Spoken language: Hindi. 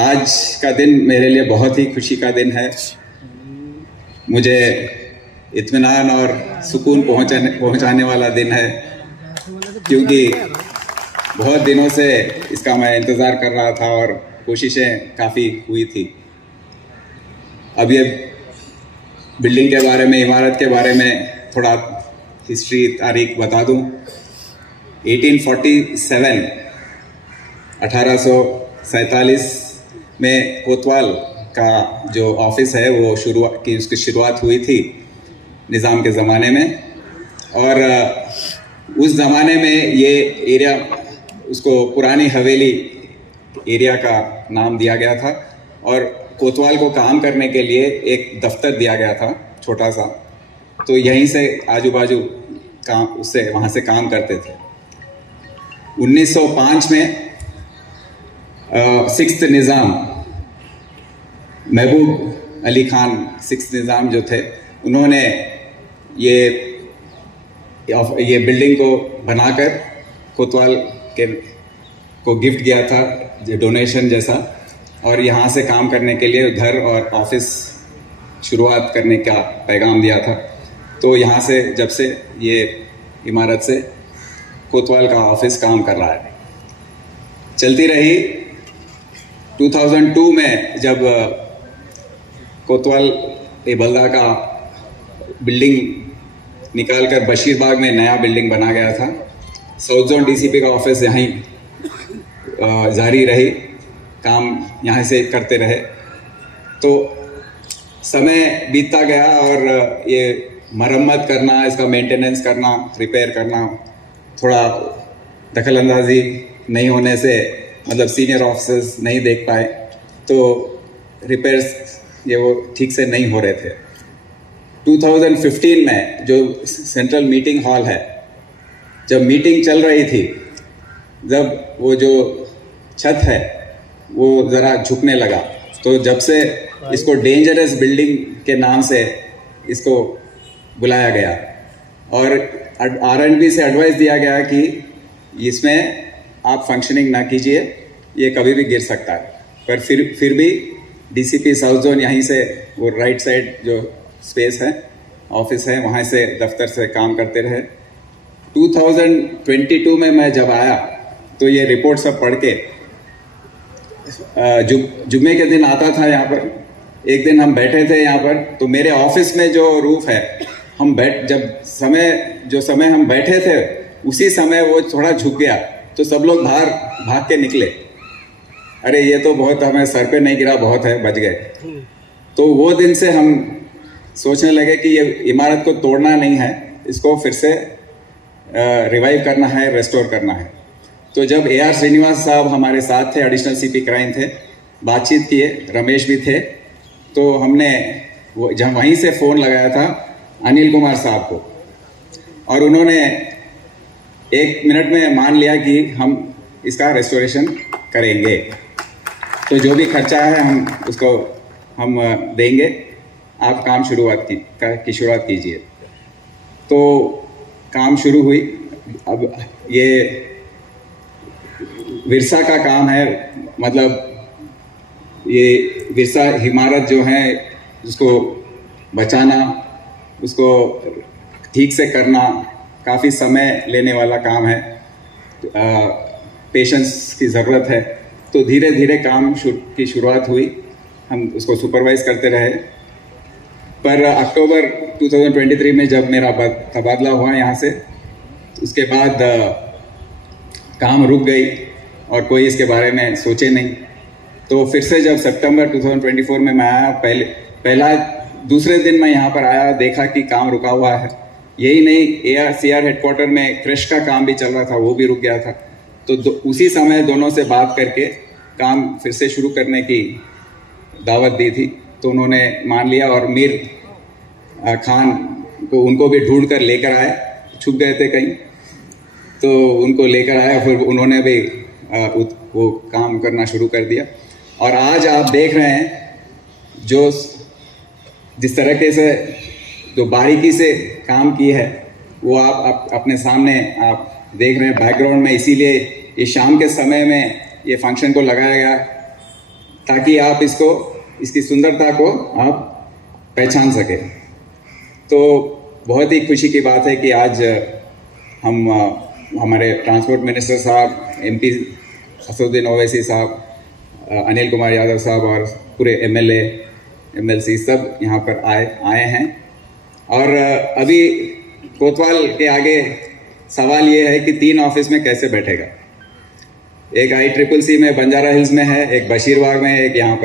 आज का दिन मेरे लिए बहुत ही खुशी का दिन है। मुझे इत्मीनान और सुकून पहुंचाने वाला दिन है, क्योंकि बहुत दिनों से इसका मैं इंतज़ार कर रहा था और कोशिशें काफ़ी हुई थी। अब ये बिल्डिंग के बारे में, इमारत के बारे में थोड़ा हिस्ट्री तारीख बता दूं। 1847 1847 में कोतवाल का जो ऑफिस है वो उसकी शुरुआत हुई थी निज़ाम के ज़माने में। और उस ज़माने में ये एरिया, उसको पुरानी हवेली एरिया का नाम दिया गया था और कोतवाल को काम करने के लिए एक दफ्तर दिया गया था छोटा सा। तो यहीं से आजू बाजू काम, उससे वहाँ से काम करते थे। 1905 में सिक्स्थ निज़ाम महबूब अली खान सिक्स्थ निज़ाम जो थे, उन्होंने ये बिल्डिंग को बनाकर कोतवाल को गिफ्ट किया था, डोनेशन जैसा। और यहाँ से काम करने के लिए घर और ऑफिस शुरुआत करने का पैगाम दिया था। तो यहाँ से जब से ये इमारत से कोतवाल का ऑफिस काम कर रहा है, चलती रही। 2002 में जब कोतवाल बल्दा का बिल्डिंग निकालकर बशीरबाग में नया बिल्डिंग बना गया था, साउथ जोन डीसीपी का ऑफिस यहीं जारी रही, काम यहाँ से करते रहे। तो समय बीतता गया और ये मरम्मत करना, इसका मेंटेनेंस करना, रिपेयर करना, थोड़ा दखलंदाजी नहीं होने से, मतलब सीनियर ऑफिसर्स नहीं देख पाए, तो रिपेयर्स ये वो ठीक से नहीं हो रहे थे। 2015 में जो सेंट्रल मीटिंग हॉल है, जब मीटिंग चल रही थी, जब वो जो छत है वो ज़रा झुकने लगा, तो जब से इसको डेंजरस बिल्डिंग के नाम से इसको बुलाया गया और R&B से एडवाइस दिया गया कि इसमें आप फंक्शनिंग ना कीजिए, ये कभी भी गिर सकता है। पर फिर भी डीसीपी साउथ जोन यहीं से वो राइट साइड जो स्पेस है, ऑफिस है, वहाँ से दफ्तर से काम करते रहे। 2022 में मैं जब आया तो ये रिपोर्ट सब पढ़ के, जुम्मे के दिन आता था यहाँ पर, एक दिन हम बैठे थे यहाँ पर, तो मेरे ऑफिस में जो रूफ है, हम जो समय हम बैठे थे उसी समय वो थोड़ा झुक गया, तो सब लोग बाहर भाग के निकले। अरे ये तो बहुत, हमें सर पे नहीं गिरा, बहुत है, बच गए। तो वो दिन से हम सोचने लगे कि ये इमारत को तोड़ना नहीं है, इसको फिर से रिवाइव करना है, रेस्टोर करना है। तो जब AR श्रीनिवास साहब हमारे साथ थे, एडिशनल CP क्राइम थे, बातचीत किए, रमेश भी थे, तो हमने जब वहीं से फ़ोन लगाया था अनिल कुमार साहब को, और उन्होंने 1 मिनट में मान लिया कि हम इसका रेस्टोरेशन करेंगे। तो जो भी खर्चा है हम देंगे, आप काम शुरुआत कीजिए। तो काम शुरू हुई। अब ये विरसा का काम है, मतलब ये विरसा इमारत जो है उसको बचाना, उसको ठीक से करना काफ़ी समय लेने वाला काम है, पेशेंस की ज़रूरत है। तो धीरे धीरे काम की शुरुआत हुई, हम उसको सुपरवाइज़ करते रहे। पर अक्टूबर 2023 में जब मेरा तबादला हुआ यहाँ से, उसके बाद काम रुक गई और कोई इसके बारे में सोचे नहीं। तो फिर से जब सितंबर 2024 में मैं आया, दूसरे दिन मैं यहाँ पर आया, देखा कि काम रुका हुआ है। यही नहीं, ARCR हेडक्वार्टर में क्रश का काम भी चल रहा था, वो भी रुक गया था। तो उसी समय दोनों से बात करके काम फिर से शुरू करने की दावत दी थी, तो उन्होंने मान लिया। और मीर खान को, उनको भी ढूंढ कर लेकर आए, छुप गए थे कहीं, तो उनको लेकर आया, फिर उन्होंने भी वो काम करना शुरू कर दिया। और आज आप देख रहे हैं जिस तरीके से जो बारीकी से काम की है, वो आप अपने सामने आप देख रहे हैं बैकग्राउंड में। इसीलिए ये शाम के समय में ये फंक्शन को लगाया गया ताकि आप इसकी सुंदरता को आप पहचान सके। तो बहुत ही खुशी की बात है कि आज हम हमारे ट्रांसपोर्ट मिनिस्टर साहब, MP असदुद्दीन ओवैसी साहब, अनिल कुमार यादव साहब और पूरे MLA MLC सब यहाँ पर आए हैं। और अभी कोतवाल के आगे सवाल ये है कि 3 ऑफिस में कैसे बैठेगा। एक ICCC में बंजारा हिल्स में है, एक बशीरबाग में है, एक यहाँ पर